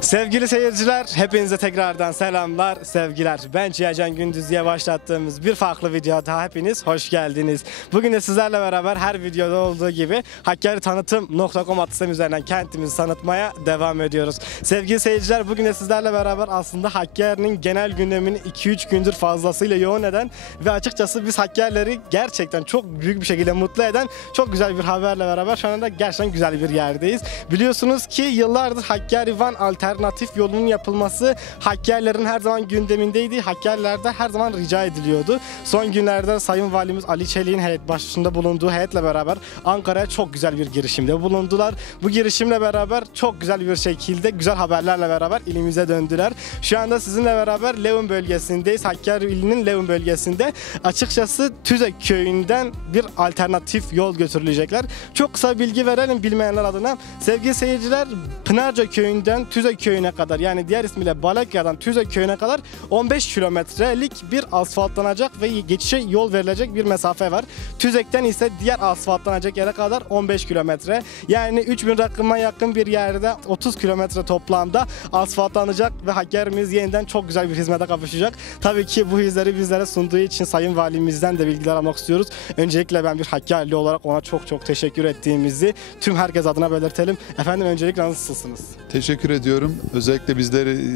Sevgili seyirciler, hepinize tekrardan selamlar, sevgiler. Ben Cihacan Gündüz'ye başlattığımız bir farklı videoya daha hepiniz hoş geldiniz. Bugün de sizlerle beraber her videoda olduğu gibi hakkaritanıtım.com adlı sitem üzerinden kentimizi tanıtmaya devam ediyoruz. Sevgili seyirciler, bugün de sizlerle beraber aslında Hakkari'nin genel gündemini 2-3 gündür fazlasıyla yoğun eden ve açıkçası biz Hakkari'leri gerçekten çok büyük bir şekilde mutlu eden çok güzel bir haberle beraber şu anda gerçekten güzel bir yerdeyiz. Biliyorsunuz ki yıllardır Hakkari-Van alternatif yolunun yapılması Hakkarilerin her zaman gündemindeydi. Hakkariler'de her zaman rica ediliyordu. Son günlerde Sayın Valimiz Ali Çelik'in heyet başında bulunduğu heyetle beraber Ankara'ya çok güzel bir girişimde bulundular. Bu girişimle beraber çok güzel bir şekilde güzel haberlerle beraber ilimize döndüler. Şu anda sizinle beraber Levun bölgesindeyiz. Hakkari ilinin Levun bölgesinde. Açıkçası Tüzek köyünden bir alternatif yol götürülecekler. Çok kısa bilgi verelim bilmeyenler adına. Sevgili seyirciler, Pınarca köyünden Tüzek köyüne kadar, yani diğer ismiyle Balakya'dan Tüzek köyüne kadar 15 kilometrelik bir asfaltlanacak ve geçişe yol verilecek bir mesafe var. Tüzek'ten ise diğer asfaltlanacak yere kadar 15 kilometre. Yani 3000 rakıma yakın bir yerde 30 kilometre toplamda asfaltlanacak ve Hakkari'miz yeniden çok güzel bir hizmete kavuşacak. Tabii ki bu hizmetleri bizlere sunduğu için Sayın Valimizden de bilgiler almak istiyoruz. Öncelikle ben bir Hakkari'li olarak ona çok teşekkür ettiğimizi tüm herkes adına belirtelim. Efendim, öncelikle nasılsınız? Teşekkür ediyorum. Özellikle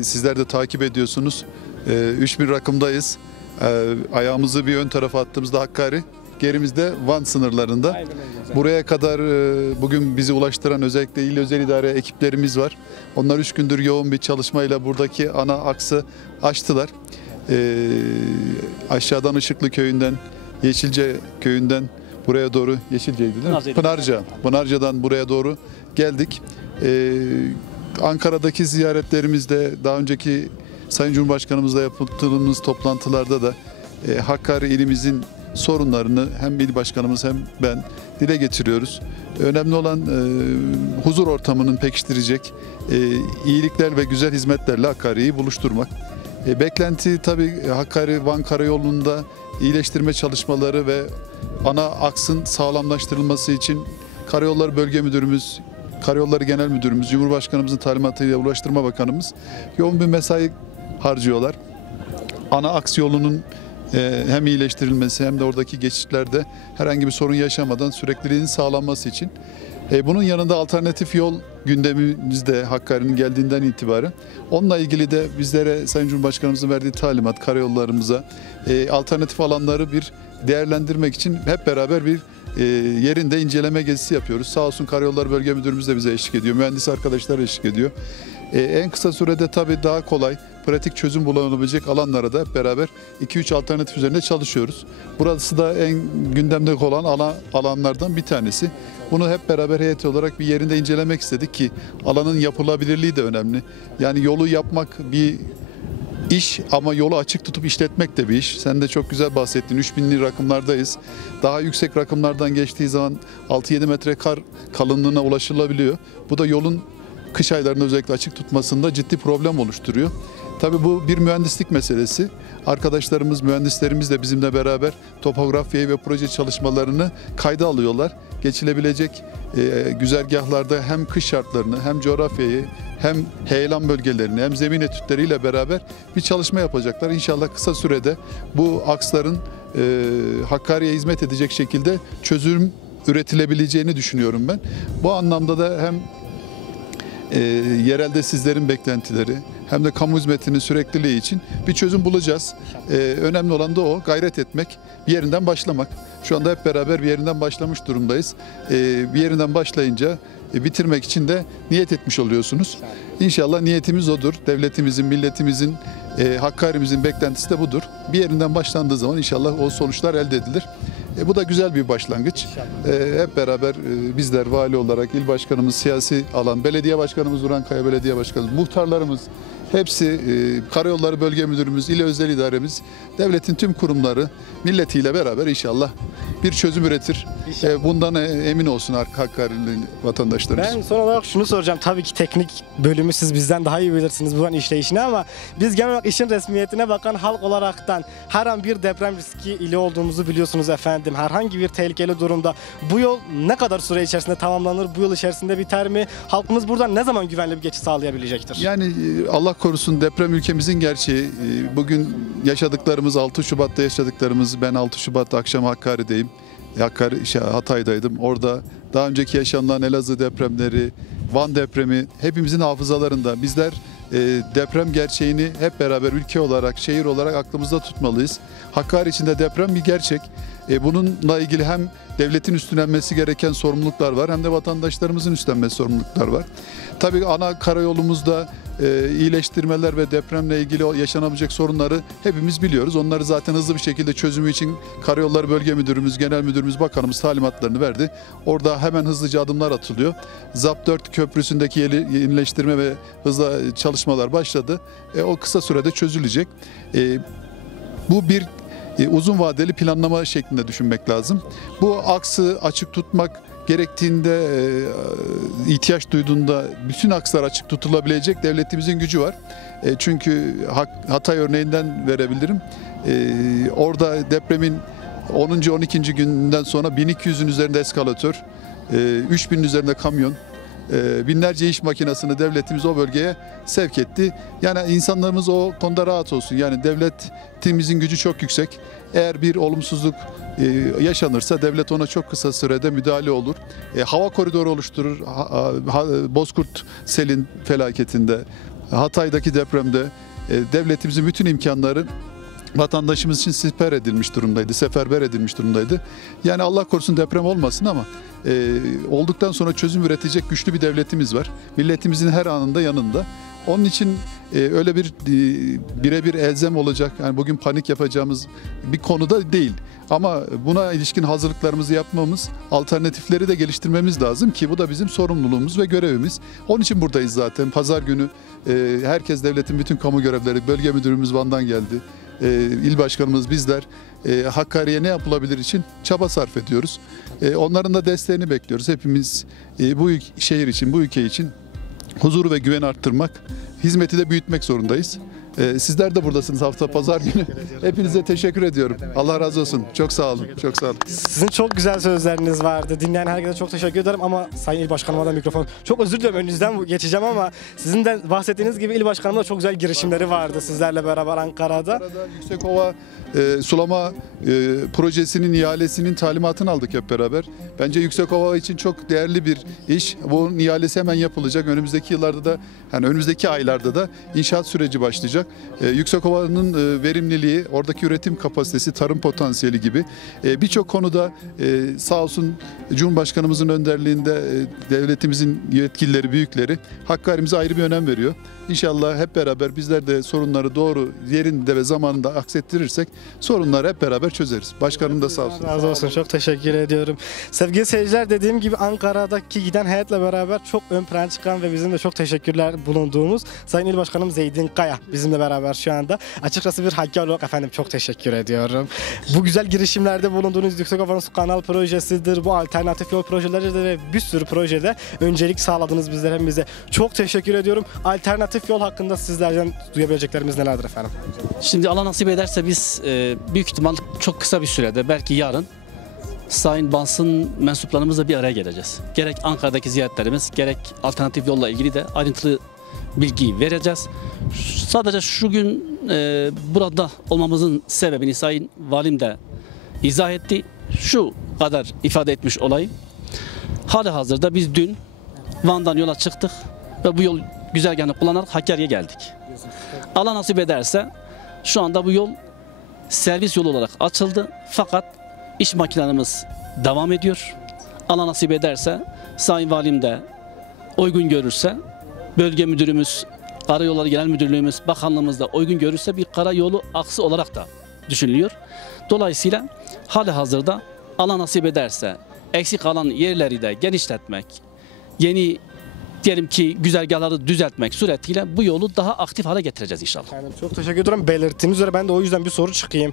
sizler de takip ediyorsunuz. 3000 rakımdayız. Ayağımızı bir ön tarafa attığımızda Hakkari, gerimizde Van sınırlarında. Aynen öyle. Buraya kadar bugün bizi ulaştıran özellikle il özel idare ekiplerimiz var. Onlar 3 gündür yoğun bir çalışmayla buradaki ana aksı açtılar. Aşağıdan Işıklı köyünden, Yeşilce köyünden buraya doğru, Yeşilce'ydi değil mi? Pınarca'dan buraya doğru geldik. Ankara'daki ziyaretlerimizde, daha önceki Sayın Cumhurbaşkanımızla yaptığımız toplantılarda da Hakkari ilimizin sorunlarını hem il başkanımız hem ben dile getiriyoruz. Önemli olan huzur ortamının pekiştirecek iyilikler ve güzel hizmetlerle Hakkari'yi buluşturmak. Beklenti tabii Hakkari-Van karayolunda iyileştirme çalışmaları ve ana aksın sağlamlaştırılması için Karayolları Bölge Müdürümüz, Karayolları Genel Müdürümüz, Cumhurbaşkanımızın talimatıyla Ulaştırma Bakanımız yoğun bir mesai harcıyorlar. Ana aks yolunun hem iyileştirilmesi hem de oradaki geçişlerde herhangi bir sorun yaşamadan sürekliliğin sağlanması için. Bunun yanında alternatif yol gündemimizde Hakkari'nin geldiğinden itibaren. Onunla ilgili de bizlere Sayın Cumhurbaşkanımızın verdiği talimat karayollarımıza alternatif alanları bir değerlendirmek için hep beraber bir yerinde inceleme gezisi yapıyoruz. Sağ olsun Karayolları Bölge Müdürümüz de bize eşlik ediyor. Mühendis arkadaşlar eşlik ediyor. En kısa sürede tabii daha kolay, pratik çözüm bulunabilecek alanlara da hep beraber 2-3 alternatif üzerinde çalışıyoruz. Burası da en gündemde olan alanlardan bir tanesi. Bunu hep beraber heyet olarak bir yerinde incelemek istedik ki alanın yapılabilirliği de önemli. Yani yolu yapmak bir İş ama yolu açık tutup işletmek de bir iş. Sen de çok güzel bahsettin. 3000'li rakımlardayız. Daha yüksek rakımlardan geçtiği zaman 6-7 metre kar kalınlığına ulaşılabiliyor. Bu da yolun kış aylarında özellikle açık tutmasında ciddi problem oluşturuyor. Tabii bu bir mühendislik meselesi. Arkadaşlarımız, mühendislerimiz de bizimle beraber topografiyi ve proje çalışmalarını kayda alıyorlar. Geçilebilecek güzergahlarda hem kış şartlarını hem coğrafyayı hem heyelan bölgelerini hem zemin etütleriyle beraber bir çalışma yapacaklar. İnşallah kısa sürede bu aksların Hakkari'ye hizmet edecek şekilde çözüm üretilebileceğini düşünüyorum ben. Bu anlamda da hem yerelde sizlerin beklentileri hem de kamu hizmetinin sürekliliği için bir çözüm bulacağız. Önemli olan da o, gayret etmek, bir yerinden başlamak. Şu anda hep beraber bir yerinden başlamış durumdayız. Bir yerinden başlayınca bitirmek için de niyet etmiş oluyorsunuz. İnşallah niyetimiz odur. Devletimizin, milletimizin, Hakkari'mizin beklentisi de budur. Bir yerinden başlandığı zaman inşallah o sonuçlar elde edilir. Bu da güzel bir başlangıç. Hep beraber bizler vali olarak, il başkanımız, siyasi alan, belediye başkanımız, Urankaya Belediye Başkanımız, muhtarlarımız, hepsi, Karayolları Bölge Müdürümüz, il özel idaremiz, devletin tüm kurumları milletiyle beraber inşallah bir çözüm üretir. Bundan emin olsun Hakkari'li vatandaşlarımız. Ben son olarak şunu soracağım. Tabii ki teknik bölümü siz bizden daha iyi bilirsiniz buranın işleyişini ama biz genel olarak işin resmiyetine bakan halk olaraktan her an bir deprem riski ile olduğumuzu biliyorsunuz efendim. Herhangi bir tehlikeli durumda bu yol ne kadar süre içerisinde tamamlanır? Bu yıl içerisinde biter mi? Halkımız buradan ne zaman güvenli bir geçiş sağlayabilecektir? Yani Allah korusun, deprem ülkemizin gerçeği. Bugün yaşadıklarımız, 6 Şubat'ta yaşadıklarımız, ben 6 Şubat'ta akşam Hakkari'deyim. Hatay'daydım. Orada daha önceki yaşanılan Elazığ depremleri, Van depremi hepimizin hafızalarında. Bizler deprem gerçeğini hep beraber ülke olarak, şehir olarak aklımızda tutmalıyız. Hakkari içinde deprem bir gerçek. Bununla ilgili hem devletin üstlenmesi gereken sorumluluklar var, hem de vatandaşlarımızın üstlenmesi sorumluluklar var. Tabii ana karayolumuzda iyileştirmeler ve depremle ilgili yaşanabilecek sorunları hepimiz biliyoruz. Onları zaten hızlı bir şekilde çözümü için Karayolları Bölge Müdürümüz, Genel Müdürümüz, Bakanımız talimatlarını verdi. Orada hemen hızlıca adımlar atılıyor. ZAP 4 köprüsündeki yenileştirme ve hızla çalışmalar başladı. O kısa sürede çözülecek. Bu bir uzun vadeli planlama şeklinde düşünmek lazım. Bu aksı açık tutmak gerektiğinde, ihtiyaç duyduğunda bütün akslar açık tutulabilecek devletimizin gücü var. Çünkü Hatay örneğinden verebilirim. Orada depremin 10. 12. günden sonra 1200'ün üzerinde eskalatör, 3000'in üzerinde kamyon, binlerce iş makinesini devletimiz o bölgeye sevk etti. Yani insanlarımız o konuda rahat olsun. Yani devletimizin gücü çok yüksek. Eğer bir olumsuzluk yaşanırsa devlet ona çok kısa sürede müdahale olur. Hava koridoru oluşturur. Bozkurt selin felaketinde, Hatay'daki depremde devletimizin bütün imkanları vatandaşımız için seferber edilmiş durumdaydı. Yani Allah korusun deprem olmasın ama olduktan sonra çözüm üretecek güçlü bir devletimiz var. Milletimizin her anında yanında. Onun için öyle bir birebir elzem olacak, yani bugün panik yapacağımız bir konuda değil. Ama buna ilişkin hazırlıklarımızı yapmamız, alternatifleri de geliştirmemiz lazım ki bu da bizim sorumluluğumuz ve görevimiz. Onun için buradayız zaten. Pazar günü herkes, devletin bütün kamu görevlileri, bölge müdürümüz Van'dan geldi. İl başkanımız, bizler Hakkari'ye ne yapılabilir için çaba sarf ediyoruz. Onların da desteğini bekliyoruz. Hepimiz bu şehir için, bu ülke için huzuru ve güveni arttırmak, hizmeti de büyütmek zorundayız. Sizler de buradasınız hafta pazar günü. Hepinize teşekkür ediyorum. Allah razı olsun. Çok sağ olun. Çok sağ olun. Sizin çok güzel sözleriniz vardı. Dinleyen herkese çok teşekkür ederim ama Sayın İl Başkanıma da mikrofon. Çok özür diliyorum, önünüzden geçeceğim ama sizin de bahsettiğiniz gibi İl Başkanı'nın da çok güzel girişimleri vardı sizlerle beraber Ankara'da. Yüksekova sulama projesinin ihalesinin talimatını aldık hep beraber. Bence Yüksekova için çok değerli bir iş. Bunun ihalesi hemen yapılacak. Önümüzdeki yıllarda da, yani önümüzdeki aylarda da inşaat süreci başlayacak. Yüksekova'nın verimliliği, oradaki üretim kapasitesi, tarım potansiyeli gibi birçok konuda sağ olsun Cumhurbaşkanımızın önderliğinde devletimizin yetkilileri, büyükleri Hakkari'mize ayrı bir önem veriyor. İnşallah hep beraber bizler de sorunları doğru yerinde ve zamanında aksettirirsek sorunları hep beraber çözeriz. Başkanım da sağ olsun. Razı olsun. Çok teşekkür ediyorum. Sevgili seyirciler, dediğim gibi Ankara'daki giden heyetle beraber çok ön plana çıkan ve bizim de çok teşekkürler bulunduğumuz Sayın İl Başkanım Zeydin Kaya bizimle beraber şu anda. Açıkçası bir Hakkari olarak efendim çok teşekkür ediyorum. Bu güzel girişimlerde bulunduğunuz Yüksekova'nın su kanal projesidir, bu alternatif yol projeleridir ve bir sürü projede öncelik sağladınız bizler hepimize. Çok teşekkür ediyorum. Alternatif yol hakkında sizlerden duyabileceklerimiz nelerdir efendim? Şimdi Allah nasip ederse biz büyük ihtimal çok kısa bir sürede, belki yarın Sayın basın mensuplarımızla bir araya geleceğiz. Gerek Ankara'daki ziyaretlerimiz, gerek alternatif yolla ilgili de ayrıntılı bilgi vereceğiz. Sadece şu gün burada olmamızın sebebini Sayın Valim de izah etti. Şu kadar ifade etmiş olayım. Halihazırda biz dün Van'dan yola çıktık ve bu yol güzergahını kullanarak Hakkari'ye geldik. Allah nasip ederse şu anda bu yol servis yolu olarak açıldı. Fakat iş makinelerimiz devam ediyor. Allah nasip ederse Sayın Valim de uygun görürse, bölge müdürümüz, Karayolları Genel Müdürlüğümüz, bakanlığımız da uygun görürse bir karayolu aksı olarak da düşünülüyor. Dolayısıyla halihazırda Allah nasip ederse eksik kalan yerleri de genişletmek, yeni diyelim ki güzergahları düzeltmek suretiyle bu yolu daha aktif hale getireceğiz inşallah. Yani çok teşekkür ederim. Belirttiğiniz üzere ben de o yüzden bir soru çıkayım.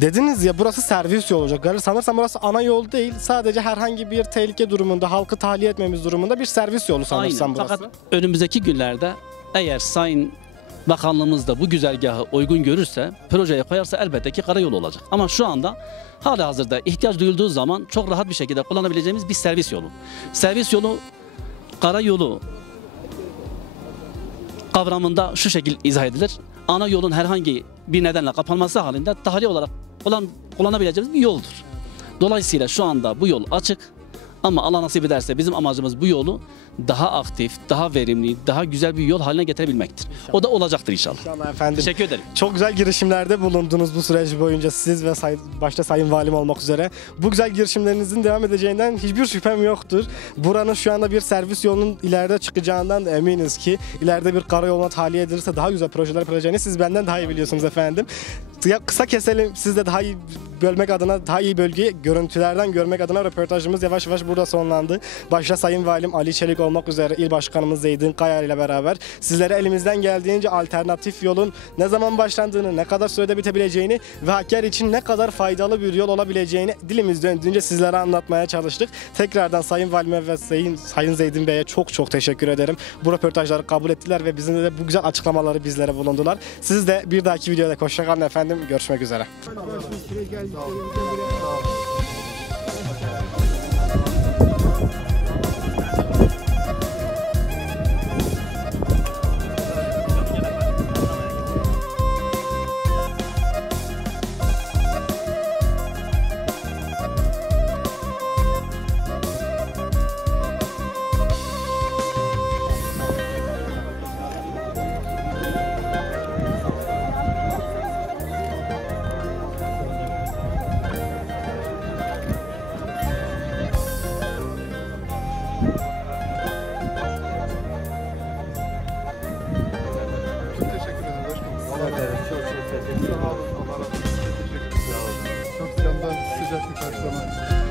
Dediniz ya burası servis yolu olacak. Yani sanırsam burası ana yol değil. Sadece herhangi bir tehlike durumunda, halkı tahliye etmemiz durumunda bir servis yolu sanırsam Aynen. burası. Fakat önümüzdeki günlerde eğer Sayın Bakanlığımız da bu güzergahı uygun görürse, projeye koyarsa elbette ki karayolu olacak. Ama şu anda halihazırda ihtiyaç duyulduğu zaman çok rahat bir şekilde kullanabileceğimiz bir servis yolu. Servis yolu, karayolu kavramında şu şekilde izah edilir. Ana yolun herhangi bir nedenle kapanması halinde tahliye olarak kullanabileceğimiz bir yoldur. Dolayısıyla şu anda bu yol açık. Ama Allah nasip ederse bizim amacımız bu yolu daha aktif, daha verimli, daha güzel bir yol haline getirebilmektir. O da olacaktır inşallah. İnşallah efendim. Teşekkür ederim. Çok güzel girişimlerde bulundunuz bu süreç boyunca siz ve başta Sayın Valim olmak üzere. Bu güzel girişimlerinizin devam edeceğinden hiçbir şüphem yoktur. Buranın şu anda bir servis yolunun ileride çıkacağından da eminiz ki ileride bir karayoluna tahliye edilirse daha güzel projeler yapılacağını siz benden daha iyi biliyorsunuz efendim. Kısa keselim, siz de daha iyi bölmek adına, daha iyi bölgeyi görüntülerden görmek adına röportajımız yavaş yavaş burada sonlandı. Başta Sayın Valim Ali Çelik olmak üzere İl Başkanımız Zeydin Kaya ile beraber sizlere elimizden geldiğince alternatif yolun ne zaman başlandığını, ne kadar sürede bitebileceğini ve Hakkari için ne kadar faydalı bir yol olabileceğini dilimiz döndüğünce sizlere anlatmaya çalıştık. Tekrardan Sayın Valime ve Sayın Zeydin Bey'e çok teşekkür ederim. Bu röportajları kabul ettiler ve bizimle de bu güzel açıklamaları bizlere bulundular. Siz de bir dahaki videoda hoşça kalın efendim. Görüşmek üzere. Çok yandan sıcak bir karşılama.